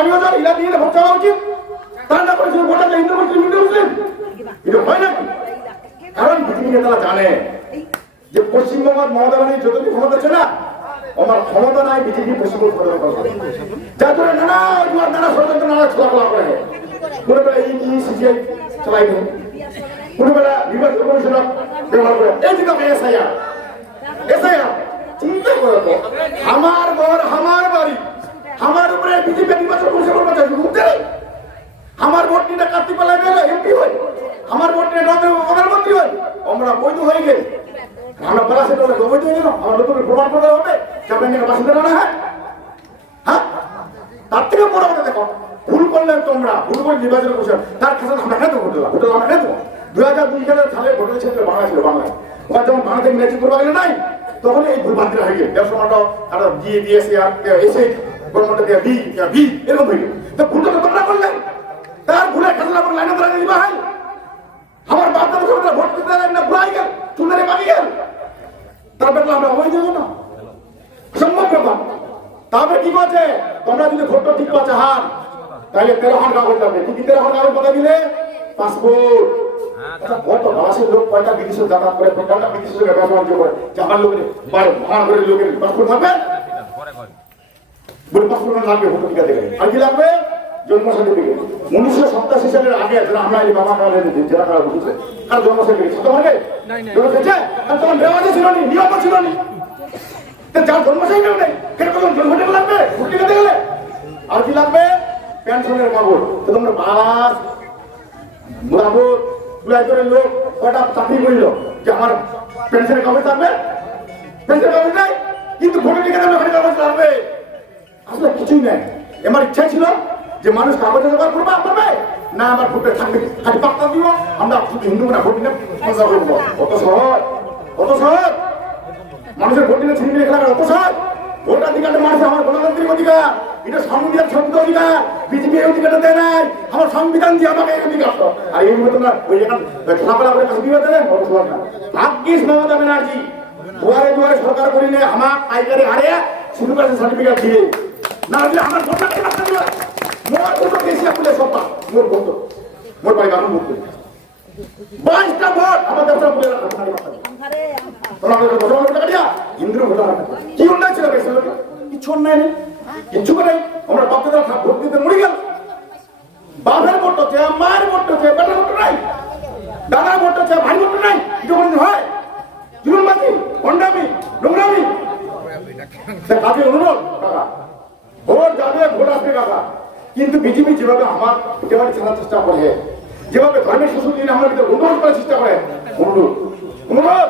পানি হাজার ইলা দিয়ে ভোট চাওয়া উচিত। তার না করেছিল ভোটটা হিন্দু মুসলিম হিন্দু মুসলিম, এটা হয় নাকি? কারণ বিজেপি নেতারা জানে যে পশ্চিমবঙ্গ মমতা ব্যানার্জি যতটুকু ক্ষমতা আছে না, আমার ক্ষমতা নাই বিজেপি পশ্চিমবঙ্গ যার জন্য নানা ষড়যন্ত্র নানা ছোড়াফলা করে। কোনো বেলা এই সিজিআই চালাইবে, কোনো বেলা নির্বাচন কমিশনার ব্যবহার করে। এই যে এসআইআর চিন্তা করো তো, আমার ঘর আমার বাড়ি, আমার উপরে বিজেপি নির্বাচন কমিশন করবে। আমার ভোট নিয়ে কার্তিক পালায় গেলে এমপি হয়, আমার ভোট নিয়ে প্রধানমন্ত্রী হয়, আমরা বৈধ হয়ে গেলে আমরা প্রাসে বৈধ হয়ে গেল। আমার নতুন প্রমাণ করতে হবে চাপের বাসিন্দারা না। হ্যাঁ, তার থেকে বড় কথা দেখো, ভুল করলেন তোমরা, ভুল করে নির্বাচন করছেন, তার কাছে আমরা কেন ভোট দিলাম? ভোট আমরা কেন 2002 সালে ভোটের ক্ষেত্রে বাংলা ছিল, বাংলায় ওরা যখন বাংলাদেশ ম্যাচিং করবা গেলে নাই, তখন এই ভুল বাতিল হয়ে গেল। 150 টাকা দিয়ে দিয়েছে আর এসে গভর্নমেন্ট দিয়ে বি এরকম হয়ে গেল। তো ভুলটা তো তোমরা করলেন, তার ভুলের খেলা আমার লাইনে ধরা দিবা। হয় আমার বাপ দাদা সবাই ভোট দিতে দেন না, ভুলাই গেল, চুনারে পানি গেল, তার বেলা আমরা অবৈধ যাব না, সম্ভব ব্যাপার। তারপরে কি করছে, তোমরা যদি ভোটটা ঠিক পাচ্ছে হান, তাহলে 13 কাগজ লাগবে। কি 13 কাগজ কথা দিলে? পাসপোর্ট। কত বাংলাদেশের লোক কয়টা বিদেশে যাতায়াত করে, কয়টা বিদেশে ব্যবসা বাণিজ্য করে, জাপান লোকের ভাড়া করে লোকের পাসপোর্ট থাকবে, বলে পাসপোর্ট লাগবে ভোট টিকা দেবে। আর কি লাগবে? জন্ম সার্টিফিকেট। 1987 সালের আগে যারা আমরা এই বাবা কালে যারা কারা বুঝছে, আর জন্ম সার্টিফিকেট সত্য মানে জন্মেছে, আর তখন রেওয়াজ ছিল না, নিয়ম ছিল না। যার জন্ম সার্টিফিকেট নেই, কিরকম জন্ম সার্টিফিকেট লাগবে ভোট টিকা দিলে? আর কি লাগবে? পেনশনের কাগজ। তো তোমরা বাস মুরাবত দুলাইতরের লোক কয়টা চাকরি করিল যে আমার পেনশনের কাগজ থাকবে? পেনশনের কাগজ নাই, কিন্তু ভোটের টিকা দেবে, ওখানে কাগজ লাগবে। আসলে কিছুই নাই। আমার ইচ্ছা ছিল যে মানুষ কাগজে জোগাড় করবে আপনাবে না, আমার ভোটে থাকবে, খালি পাক্তা দিব, আমরা হিন্দু না ভোট দিলে মজা করবো। কত সহজ, কত সহজ। মানুষের ভোট দিলে ছিনিয়ে খেলা অত সহজ। ভোটাধিকারটা মানুষ আমার গণতান্ত্রিক অধিকার, এটা সংবিধান শব্দ অধিকার। বিজেপি এই অধিকারটা দেয় নাই, আমার সংবিধান দিয়ে আমাকে এই অধিকার। আর এই মতো না ওই যেখানে খেলাফেলা করে কাছে বিবাদ দেবেন ভাগ্যিস মমতা ব্যানার্জি দুয়ারে দুয়ারে সরকার করিলে আমার পাইকারি হারে শুরু করেছে সার্টিফিকেট দিয়ে, না দিলে আমার ভোট লাগতে লাগতে দিবে। মোর ভোট বেশি আপনাদের সত্তা, মোর ভোট মোর বাড়ি আমি ভোট করি 22টা ভোট আমার দেশটা বলে রাখা। হিন্দুর ভোট কি অন্যায় ছিল? কিছু অন্যায় নেই, কিচ্ছু করে আমরা বাচ্চাদের ভোট দিতে মরে গেল। বাপের ভোট হচ্ছে, মায়ের ভোট হচ্ছে, বেটার ভোট নাই, দাদার ভোট হচ্ছে, ভাই ভোট নাই। এটা কোনদিন হয়? জুলুমবাজি, গন্ডামি, নোংরামি। কাজে অনুরোধ কাকা, ভোট যাবে, ভোট আসবে কাকা, কিন্তু বিজেপি যেভাবে আমার যেভাবে চেনার চেষ্টা করে, যেভাবে ধর্মের সুযোগ দিন আমার ভিতরে অনুরোধ করার চেষ্টা করে, অনুরোধ অনুরোধ।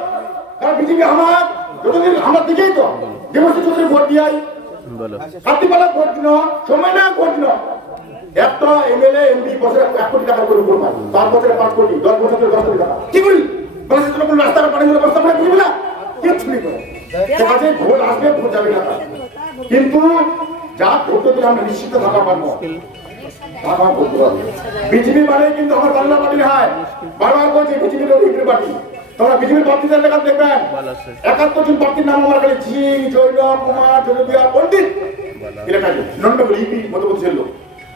কারণ বিজেপি আমার যতদিন আমার দিকেই তো দেবশ্রী চৌধুরী ভোট দিয়াই, কার্তিকপালা ভোট দিন, সময় না ভোট দিন। একটা এমএলএ এমপি বছরে 1 কোটি টাকা করে ভোট পায়, 5 বছরে 5 কোটি, 10 বছরে 10 কোটি টাকা। কি করি বাংলাদেশের জন্য কোন রাস্তাঘাট পানি ব্যবস্থা করে দিবি না, কিচ্ছু নেই করে। কাজে ভোট আসবে, ভোট যাবে না। কিন্তু যা ভোট দিলে আমরা নিশ্চিত থাকা পারবো, বিজেপি মানে কিন্তু আমার বাংলা পার্টি হয়। বারবার বলছি বিজেপির অধিকারী পার্টি। তোমরা বিজেপির প্রার্থীদের লেখা দেখবেন 71 জন প্রার্থীর নাম আমার কাছে ঝিং, জৈন, কুমার, জনবিয়া, পণ্ডিত লেখা আছে। নন বেঙ্গল ইপি মধ্যপ্রদেশের লোক।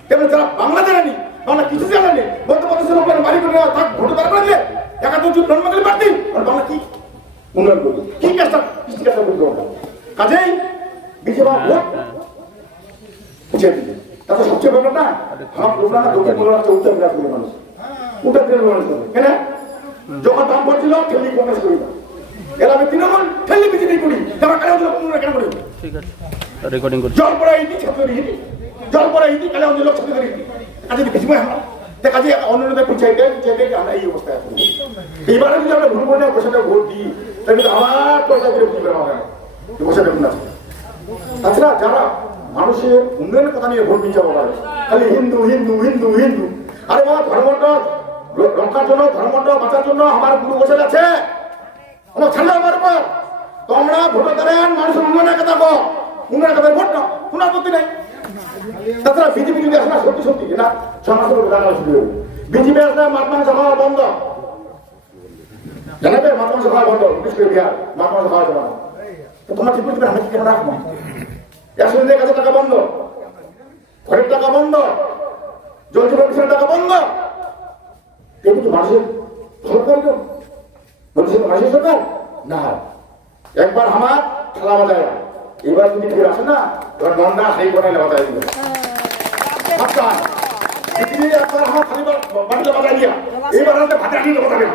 তেমন যারা বাংলা জানেনি, বাংলা কিছু জানেনি, মধ্যপ্রদেশের লোকের বাড়ি করে থাক ভোটে তারপরে দিলে 71 জন নন বেঙ্গল প্রার্থী, আর বাংলা কি উন্নয়ন করবে, কি কাজটা কৃষ্টি কাজটা করতে হবে। কাজেই বিজেপি ভোট বুঝিয়ে দিবে। তাতে সবচেয়ে ব্যাপার না আমার প্রোগ্রাম দক্ষিণ বঙ্গ হচ্ছে উত্তর বিরাট করে মানুষ, উত্তর বিরাট মানুষ হবে কেন? যখন দাম পড়ছিল ঠেলি কংগ্রেস করি না, এর আমি তৃণমূল ঠেলি বিজেপি করি, যারা কেন কেন করি? ঠিক আছে, রেকর্ডিং করি। জল পড়া ইতি ছাত্র ইতি, জল পড়া ইতি কালে অন্য লোক ছাত্র ইতি, কাজে কিছু আমার কাজে অন্যদের পঞ্চায়েতে আমরা এই অবস্থায় আছি। এইবারে যদি আমরা ভুল করে বসে ভোট দিই, তাহলে আমার পয়সা করে ভুল করা হয় বসে দেখুন আছে। তাছাড়া যারা মানুষের উন্নয়নের কথা নিয়ে ভোট দিতে বলা হয়, খালি হিন্দু হিন্দু হিন্দু হিন্দু। আরে বাবা, ধর্মটা রক্ষার জন্য, ধর্মটা বাঁচার জন্য আমার গুরু বসে আছে, আমার ছাড়লে আমার উপর। তোমরা ভোট দেন, মানুষের উন্নয়নের কথা কো, উন্নয়নের কথা ভোট না, কোনো আপত্তি নেই। তাছাড়া বিজেপি যদি আসলে সত্যি সত্যি না সমাজের জানা শুরু হবে, বিজেপি আসলে মাতমান সভা বন্ধ, জানাবে মাতমান সভা বন্ধ, বিশেষ করে বিহার মাতমান সভা যাবে না। তো তোমরা ঠিক করতে আমি কেন রাখবো? 100 কাছে টাকা বন্ধ, ঘরের টাকা বন্ধ, জল জীবন মিশনের টাকা বন্ধ। কিন্তু কি মানুষের সরকার মানুষের সরকার না। একবার আমার খেলা বাজায়, এবার যদি ফিরে আসে না এবার নন্দা হাই কোটাইলে বাজায় দিল। একবার আমার খালি বাড়িতে বাজায় দিয়া এবার ভাতে আনিয়ে বাজাবে।